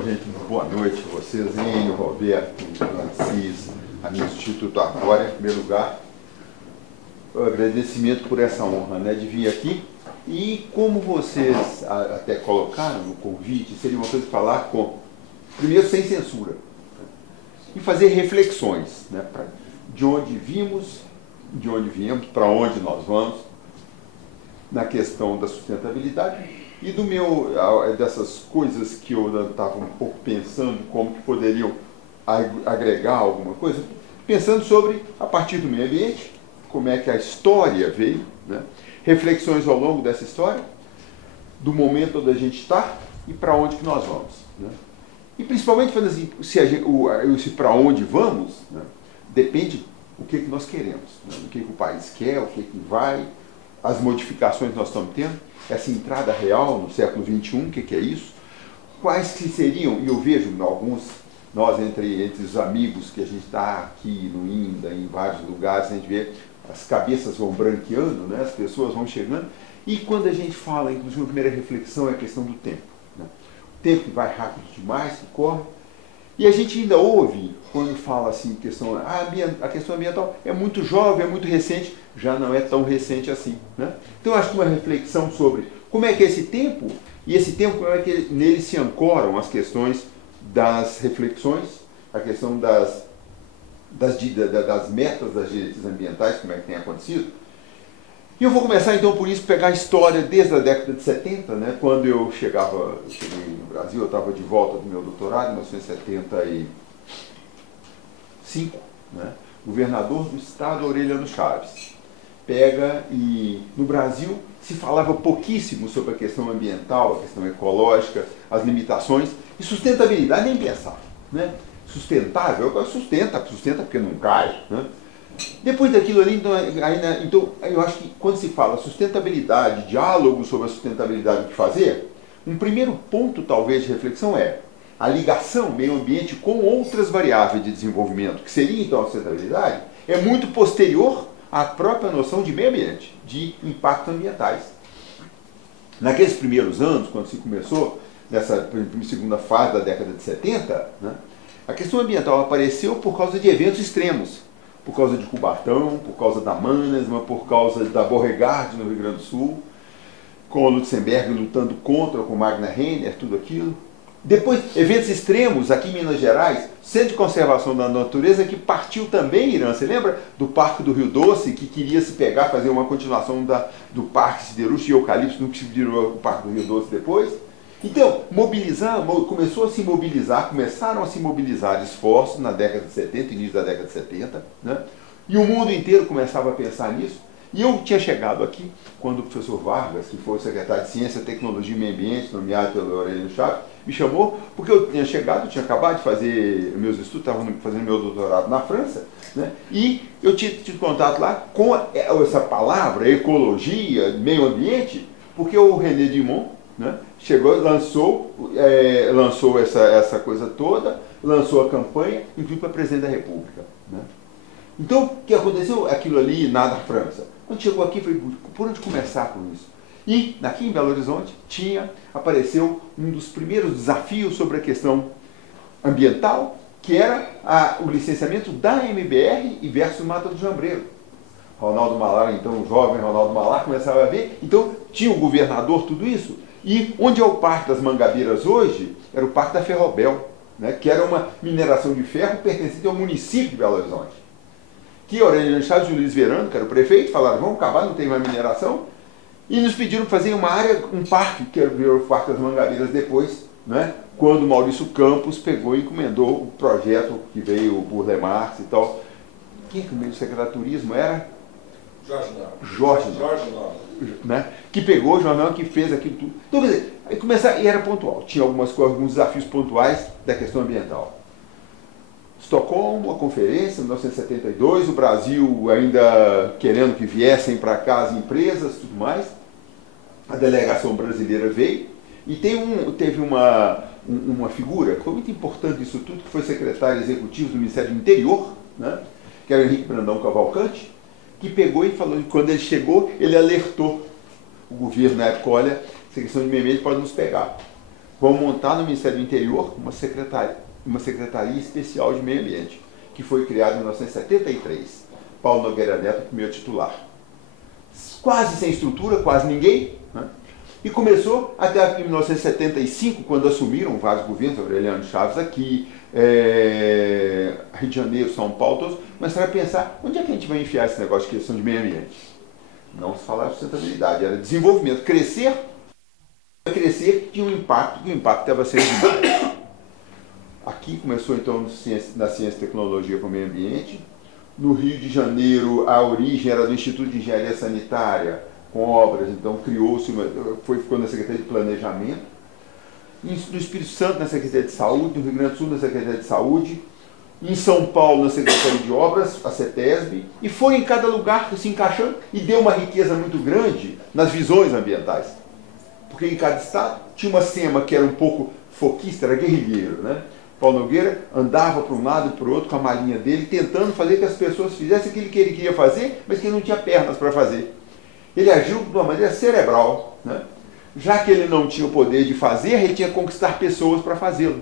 Bom, gente, boa noite a vocês, Enio, Roberto, Francis, amigo do Instituto Arvorea. Em primeiro lugar, o agradecimento por essa honra, né, de vir aqui. E como vocês até colocaram no convite, seria uma coisa de falar primeiro, sem censura, e fazer reflexões, né, de onde vimos, de onde viemos, para onde nós vamos, na questão da sustentabilidade. E dessas coisas que eu estava um pouco pensando como que poderiam agregar alguma coisa, pensando sobre, a partir do meio ambiente, como é que a história veio, né? Reflexões ao longo dessa história, do momento onde a gente está e para onde que nós vamos, né? E principalmente falando assim, se para onde vamos, né, depende o que nós queremos, né? O que o país quer, o que vai, as modificações que nós estamos tendo, essa entrada real no século XXI, o que é isso? Quais que seriam, e eu vejo alguns, nós entre os amigos que a gente está aqui no INDA, em vários lugares, a gente vê as cabeças vão branqueando, né? As pessoas vão chegando, e quando a gente fala, inclusive a primeira reflexão é a questão do tempo, né? O tempo que vai rápido demais, que corre, e a gente ainda ouve, quando fala assim, a questão ambiental é muito jovem, é muito recente, já não é tão recente assim, né? Então acho que uma reflexão sobre como é que é esse tempo, e esse tempo como é que nele se ancoram as questões das reflexões, a questão das metas das diretrizes ambientais, como é que tem acontecido. E eu vou começar então por isso, pegar a história desde a década de 70, né, quando eu cheguei no Brasil, eu estava de volta do meu doutorado, em 1975, né, governador do estado Aureliano Chaves. E no Brasil se falava pouquíssimo sobre a questão ambiental, a questão ecológica, as limitações, e sustentabilidade nem pensar, né? Sustentável, sustenta porque não cai, né? Depois daquilo ali, então, eu acho que quando se fala sustentabilidade, diálogo sobre a sustentabilidade, o que fazer, um primeiro ponto talvez de reflexão é a ligação meio ambiente com outras variáveis de desenvolvimento, que seria então a sustentabilidade, é muito posterior à própria noção de meio ambiente, de impactos ambientais. Naqueles primeiros anos, quando se começou, nessa segunda fase da década de 70, né, a questão ambiental apareceu por causa de eventos extremos, por causa de Cubatão, por causa da Mannesmann, por causa da Beauregard no Rio Grande do Sul, com o Lutzenberg lutando contra, com Magna Renner, tudo aquilo. Depois, eventos extremos aqui em Minas Gerais, Centro de Conservação da Natureza, que partiu também, Irã, você lembra do Parque do Rio Doce, que queria se pegar, fazer uma continuação do Parque Siderúrgico e Eucalipto, no que se virou o Parque do Rio Doce depois. Então, começaram a se mobilizar esforços na década de 70, início da década de 70, né? E o mundo inteiro começava a pensar nisso. E eu tinha chegado aqui, quando o professor Vargas, que foi o secretário de Ciência, Tecnologia e Meio Ambiente, nomeado pelo Aureliano Chaves, me chamou, porque eu tinha acabado de fazer meus estudos, estava fazendo meu doutorado na França, né? E eu tinha tido contato lá com essa palavra, ecologia, meio ambiente, porque o René Dumont, né, lançou essa coisa toda, lançou a campanha, inclusive para presidente da República, né? Então, o que aconteceu? Aquilo ali na França. Quando chegou aqui, falei, por onde começar com isso? E, aqui em Belo Horizonte, apareceu um dos primeiros desafios sobre a questão ambiental, que era o licenciamento da MBR e versus Mata do Jambreiro. Ronaldo Malar, então o jovem Ronaldo Malar, começava a ver, então tinha o governador, tudo isso. E onde é o Parque das Mangabeiras hoje, era o Parque da Ferrobel, né, que era uma mineração de ferro pertencente ao município de Belo Horizonte. Que Aureliano Chaves e Luiz Verano, que era o prefeito, falaram, vamos acabar, não tem mais mineração, e nos pediram fazer um parque, que virou o Parque das Mangabeiras depois, né, quando Maurício Campos pegou e encomendou o projeto que veio por Lemarx e tal. Quem que o meio do secretário de turismo era? Jorge Nova. Né? Que pegou o jornal, que fez aquilo tudo. Então, quer dizer, e era pontual. Tinha alguns desafios pontuais da questão ambiental. Estocolmo, a conferência, em 1972, o Brasil ainda querendo que viessem para cá as empresas, tudo mais. A delegação brasileira veio e teve uma figura que foi muito importante isso tudo, que foi secretário executivo do Ministério do Interior, né? Que era o Henrique Brandão Cavalcante, que pegou e falou que quando ele chegou, ele alertou o governo na época, olha, essa questão de meio ambiente pode nos pegar. vamos montar no Ministério do Interior uma secretaria especial de meio ambiente, que foi criada em 1973. Paulo Nogueira Neto, primeiro titular. Quase sem estrutura, quase ninguém, né? E começou até em 1975, quando assumiram vários governos, Aureliano Chaves aqui, Rio de Janeiro, São Paulo, todos, começaram a pensar, onde é que a gente vai enfiar esse negócio de questão de meio ambiente? Não se falava de sustentabilidade, era desenvolvimento, crescer tinha um impacto, que o impacto estava sendo demais. Aqui começou então na ciência e tecnologia com o meio ambiente. No Rio de Janeiro, a origem era do Instituto de Engenharia Sanitária, com obras, então criou-se, ficou na Secretaria de Planejamento. No Espírito Santo, na Secretaria de Saúde, no Rio Grande do Sul, na Secretaria de Saúde, em São Paulo, na Secretaria de Obras, a CETESB, e foi em cada lugar se encaixando e deu uma riqueza muito grande nas visões ambientais. Porque em cada estado tinha uma SEMA que era um pouco foquista, era guerrilheiro, né? Paulo Nogueira andava para um lado e para o outro com a malinha dele, tentando fazer que as pessoas fizessem aquilo que ele queria fazer, mas que ele não tinha pernas para fazer. Ele agiu de uma maneira cerebral, né? Já que ele não tinha o poder de fazer, ele tinha que conquistar pessoas para fazê-lo.